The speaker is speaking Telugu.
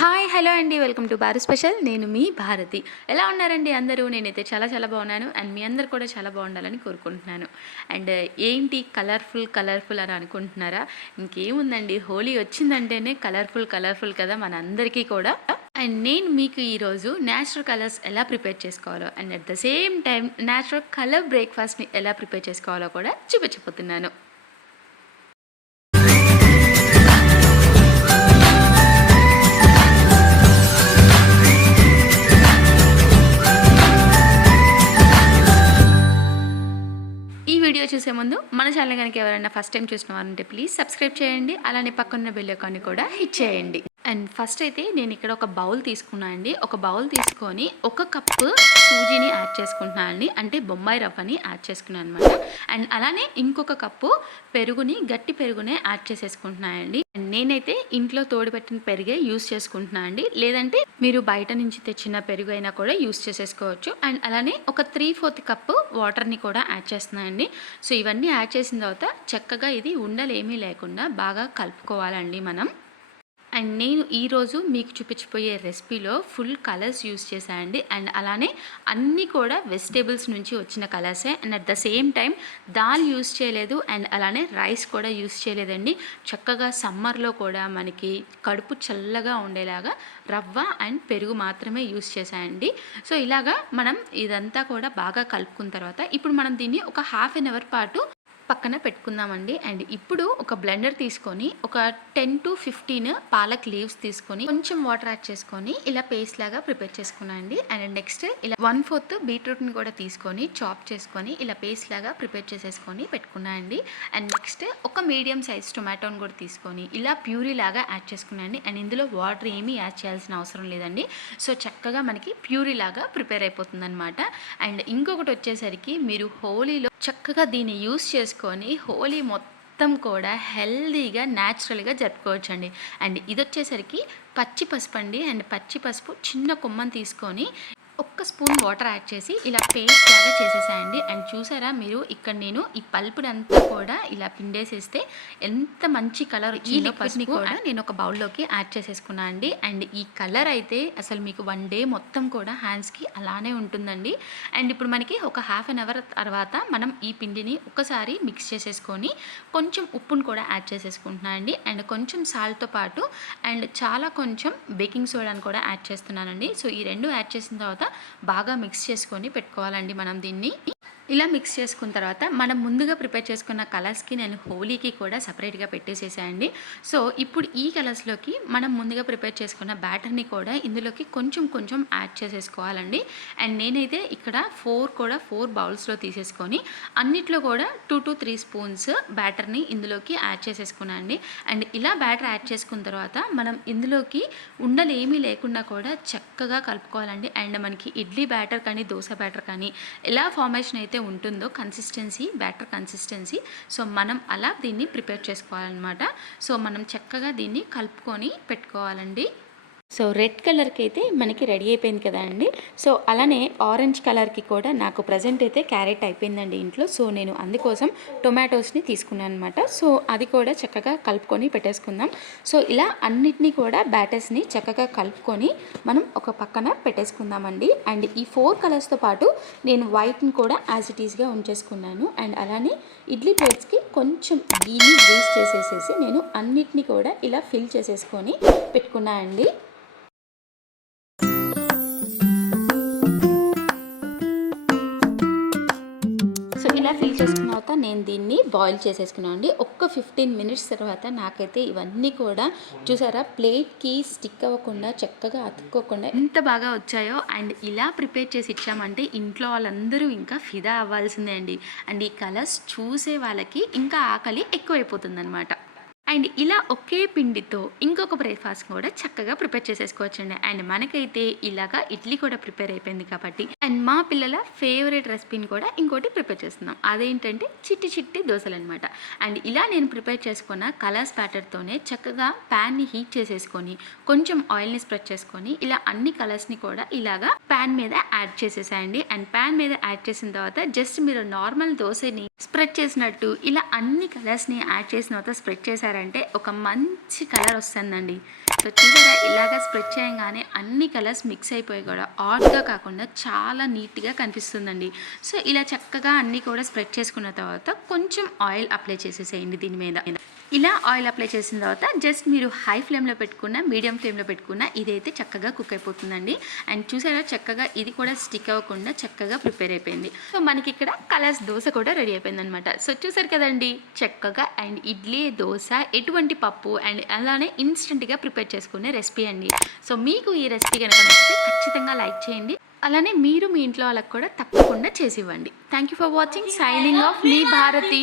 హాయ్ హలో అండి, వెల్కమ్ టు భారత్ స్పెషల్. నేను మీ భారతి. ఎలా ఉన్నారండి అందరూ? నేనైతే చాలా చాలా బాగున్నాను అండ్ మీ అందరు కూడా చాలా బాగుండాలని కోరుకుంటున్నాను. అండ్ ఏంటి కలర్ఫుల్ అని అనుకుంటున్నారా? ఇంకేముందండి, హోలీ వచ్చిందంటేనే కలర్ఫుల్ కదా మనందరికీ కూడా. అండ్ నేను మీకు ఈరోజు న్యాచురల్ కలర్స్ ఎలా ప్రిపేర్ చేసుకోవాలో and at the same time natural colour బ్రేక్ఫాస్ట్ని ఎలా ప్రిపేర్ చేసుకోవాలో కూడా చూపించబోతున్నాను. వీడియో చూసే ముందు మన ఛానల్ కనుక ఎవరైనా ఫస్ట్ టైం చూసిన వారంటే ప్లీజ్ సబ్స్క్రైబ్ చేయండి. అలానే పక్కన బెల్ ఐకాన్ని కూడా హిట్ చేయండి. అండ్ ఫస్ట్ అయితే నేను ఇక్కడ ఒక బౌల్ తీసుకున్నాను అండి. ఒక బౌల్ తీసుకొని 1 కప్పు సూజీని యాడ్ చేసుకుంటున్నాను అండి, అంటే బొంబాయి రవ్వని యాడ్ చేసుకున్నాను అనమాట. అండ్ అలానే ఇంకొక కప్పు గట్టి పెరుగునే యాడ్ చేసేసుకుంటున్నాను అండి. అండ్ నేనైతే ఇంట్లో తోడుపెట్టిన పెరుగే యూస్ చేసుకుంటున్నాను అండి, లేదంటే మీరు బయట నుంచి తెచ్చిన పెరుగు అయినా కూడా యూస్ చేసేసుకోవచ్చు. అండ్ అలానే ఒక 3/4 కప్పు వాటర్ని కూడా యాడ్ చేస్తున్నాను అండి. సో ఇవన్నీ యాడ్ చేసిన తర్వాత చక్కగా ఇది ఉండలు ఏమీ లేకుండా బాగా కలుపుకోవాలండి మనం. అండ్ నేను ఈరోజు మీకు చూపించిపోయే రెసిపీలో ఫుల్ కలర్స్ యూస్ చేశానండి. అండ్ అలానే అన్నీ కూడా వెజిటేబుల్స్ నుంచి వచ్చిన కలర్సే. And at the same time దాల్ యూస్ చేయలేదు అండ్ అలానే రైస్ కూడా యూస్ చేయలేదండి. చక్కగా సమ్మర్లో కూడా మనకి కడుపు చల్లగా ఉండేలాగా రవ్వ అండ్ పెరుగు మాత్రమే యూస్ చేశానండి. సో ఇలాగా మనం ఇదంతా కూడా బాగా కలుపుకున్న తర్వాత ఇప్పుడు మనం దీన్ని ఒక 1/2 అవర్ పాటు పక్కన పెట్టుకుందామండి. అండ్ ఇప్పుడు ఒక బ్లెండర్ తీసుకొని ఒక 10 to 15 పాలక్ లీవ్స్ తీసుకొని కొంచెం వాటర్ యాడ్ చేసుకొని ఇలా పేస్ట్ లాగా ప్రిపేర్ చేసుకున్నాను అండి. అండ్ నెక్స్ట్ ఇలా 1/4 బీట్రూట్ని కూడా తీసుకొని చాప్ చేసుకొని ఇలా పేస్ట్ లాగా ప్రిపేర్ చేసేసుకొని పెట్టుకున్నాను అండి. అండ్ నెక్స్ట్ ఒక మీడియం సైజ్ టొమాటోని కూడా తీసుకొని ఇలా ప్యూరీ లాగా యాడ్ చేసుకున్నాను అండి. అండ్ ఇందులో వాటర్ ఏమీ యాడ్ చేయాల్సిన అవసరం లేదండి. సో చక్కగా మనకి ప్యూరీ లాగా ప్రిపేర్ అయిపోతుంది అనమాట. అండ్ ఇంకొకటి వచ్చేసరికి మీరు హోలీలో చక్కగా దీన్ని యూస్ చేసుకొని హోలీ మొత్తం కూడా హెల్దీగా న్యాచురల్గా జరుపుకోవచ్చండి. అండ్ ఇది వచ్చేసరికి పచ్చి పసుపు అండి. అండ్ పచ్చి పసుపు చిన్న కొమ్మని తీసుకొని 1 స్పూన్ వాటర్ యాడ్ చేసి ఇలా పేస్ట్ లాగా చేసేసాయండి. అండ్ చూసారా మీరు, ఇక్కడ నేను ఈ పల్పునంతా కూడా ఇలా పిండేసేస్తే ఎంత మంచి కలర్ వచ్చిందో. పసుపుని కూడా నేను ఒక బౌల్లోకి యాడ్ చేసేసుకున్నాను అండి. అండ్ ఈ కలర్ అయితే అసలు మీకు 1 డే మొత్తం కూడా హ్యాండ్స్కి అలానే ఉంటుందండి. అండ్ ఇప్పుడు మనకి ఒక 1/2 అవర్ తర్వాత మనం ఈ పిండిని ఒకసారి మిక్స్ చేసేసుకొని కొంచెం ఉప్పును కూడా యాడ్ చేసేసుకుంటున్నాను అండి. అండ్ కొంచెం సాల్ట్తో పాటు అండ్ చాలా కొంచెం బేకింగ్ సోడాని కూడా యాడ్ చేస్తున్నానండి. సో ఈ 2 యాడ్ చేసిన తర్వాత బాగా మిక్స్ చేసుకొని పెట్టుకోవాలండి మనం దీన్ని. ఇలా మిక్స్ చేసుకున్న తర్వాత మనం ముందుగా ప్రిపేర్ చేసుకున్న కలర్స్కి నేను హోలీకి కూడా సపరేట్గా పెట్టేసేసాయండి. సో ఇప్పుడు ఈ కలర్స్లోకి మనం ముందుగా ప్రిపేర్ చేసుకున్న బ్యాటర్ని కూడా ఇందులోకి కొంచెం యాడ్ చేసేసుకోవాలండి. అండ్ నేనైతే ఇక్కడ 4 బౌల్స్లో తీసేసుకొని అన్నిట్లో కూడా 2 to 3 స్పూన్స్ బ్యాటర్ని ఇందులోకి యాడ్ చేసేసుకున్నాను అండి. అండ్ ఇలా బ్యాటర్ యాడ్ చేసుకున్న తర్వాత మనం ఇందులోకి ఉండలు ఏమీ లేకుండా కూడా చక్కగా కలుపుకోవాలండి. అండ్ మనకి ఇడ్లీ బ్యాటర్ కానీ దోశ బ్యాటర్ కానీ ఎలా ఫార్మేషన్ అయితే ఉంటుందో బ్యాటర్ కన్సిస్టెన్సీ, సో మనం అలా దీన్ని ప్రిపేర్ చేసుకోవాలన్నమాట. సో మనం చక్కగా దీన్ని కలుపుకొని పెట్టుకోవాలండి. సో రెడ్ కలర్కి అయితే మనకి రెడీ అయిపోయింది కదా అండి. సో అలానే ఆరెంజ్ కలర్కి కూడా నాకు ప్రజెంట్ అయితే క్యారెట్ అయిపోయిందండి ఇంట్లో. సో నేను అందుకోసం టొమాటోస్ని తీసుకున్నాను అనమాట. సో అది కూడా చక్కగా కలుపుకొని పెట్టేసుకుందాం. సో ఇలా అన్నిటినీ కూడా బ్యాటర్స్ని చక్కగా కలుపుకొని మనం ఒక పక్కన పెట్టేసుకుందామండి. అండ్ ఈ 4 కలర్స్తో పాటు నేను వైట్ని కూడా యాజ్ ఇట్ ఈస్గా ఉంచేసుకున్నాను. అండ్ అలానే ఇడ్లీ ప్లేట్స్కి కొంచెం గీని గ్రీస్ చేసేసేసి నేను అన్నిటినీ కూడా ఇలా ఫిల్ చేసేసుకొని పెట్టుకున్నాను అండి. ఇలా ఫిల్ చేసుకున్న తర్వాత నేను దీన్ని బాయిల్ చేసేసుకున్నాను అండి. 15 మినిట్స్ తర్వాత నాకైతే ఇవన్నీ కూడా చూసారా ప్లేట్కి స్టిక్ అవ్వకుండా చక్కగా అతుక్కోకుండా ఎంత బాగా వచ్చాయో. అండ్ ఇలా ప్రిపేర్ చేసి ఇచ్చామంటే ఇంట్లో వాళ్ళందరూ ఇంకా ఫిదా అవ్వాల్సిందే అండి. అండ్ ఈ కలర్స్ చూసే వాళ్ళకి ఇంకా ఆకలి ఎక్కువైపోతుంది అనమాట. అండ్ ఇలా ఒకే పిండితో ఇంకొక బ్రేక్ఫాస్ట్ కూడా చక్కగా ప్రిపేర్ చేసేసుకోవచ్చండి. అండ్ మనకైతే ఇలాగా ఇడ్లీ కూడా ప్రిపేర్ అయిపోయింది కాబట్టి అండ్ మా పిల్లల ఫేవరెట్ రెసిపీని కూడా ఇంకోటి ప్రిపేర్ చేస్తున్నాం. అదేంటంటే చిట్టి దోశలు అనమాట. అండ్ ఇలా నేను ప్రిపేర్ చేసుకున్న కలర్స్ బ్యాటర్తోనే చక్కగా ప్యాన్ని హీట్ చేసేసుకొని కొంచెం ఆయిల్ని స్ప్రెడ్ చేసుకొని ఇలా అన్ని కలర్స్ని కూడా ఇలాగా ప్యాన్ మీద యాడ్ చేసేసాయండి. అండ్ ప్యాన్ మీద యాడ్ చేసిన తర్వాత జస్ట్ మీరు నార్మల్ దోశని స్ప్రెడ్ చేసినట్టు ఇలా అన్ని కలర్స్ని యాడ్ చేసిన తర్వాత స్ప్రెడ్ చేశారంటే ఒక మంచి కలర్ వస్తుందండి. సో చూసారా, ఇలాగా స్ప్రెడ్ చేయగానే అన్ని కలర్స్ మిక్స్ అయిపోయి కూడా ఆడ్గా కాకుండా చాలా నీట్గా కనిపిస్తుందండి. సో ఇలా చక్కగా అన్నీ కూడా స్ప్రెడ్ చేసుకున్న తర్వాత కొంచెం ఆయిల్ అప్లై చేసేసేయండి దీని మీద. ఇలా ఆయిల్ అప్లై చేసిన తర్వాత జస్ట్ మీరు హై ఫ్లేమ్లో పెట్టుకున్న, మీడియం ఫ్లేమ్లో పెట్టుకున్న ఇదైతే చక్కగా కుక్ అయిపోతుందండి. అండ్ చూసారా, చక్కగా ఇది కూడా స్టిక్ అవ్వకుండా చక్కగా ప్రిపేర్ అయిపోయింది. సో మనకి ఇక్కడ కలర్స్ దోశ కూడా రెడీ అయిపోయింది అనమాట. సో చూసారు కదండి, చక్కగా అండ్ ఇడ్లీ, దోశ, ఎటువంటి పప్పు అండ్ అలానే ఇన్స్టెంట్గా ప్రిపేర్ చేసుకునే రెసిపీ అండి. సో మీకు ఈ రెసిపీ కనుక నచ్చితే ఖచ్చితంగా లైక్ చేయండి. అలానే మీరు మీ ఇంట్లో వాళ్ళకి కూడా తప్పకుండా చేసి ఇవ్వండి. Thank you for watching. Signing off మీ భారతి.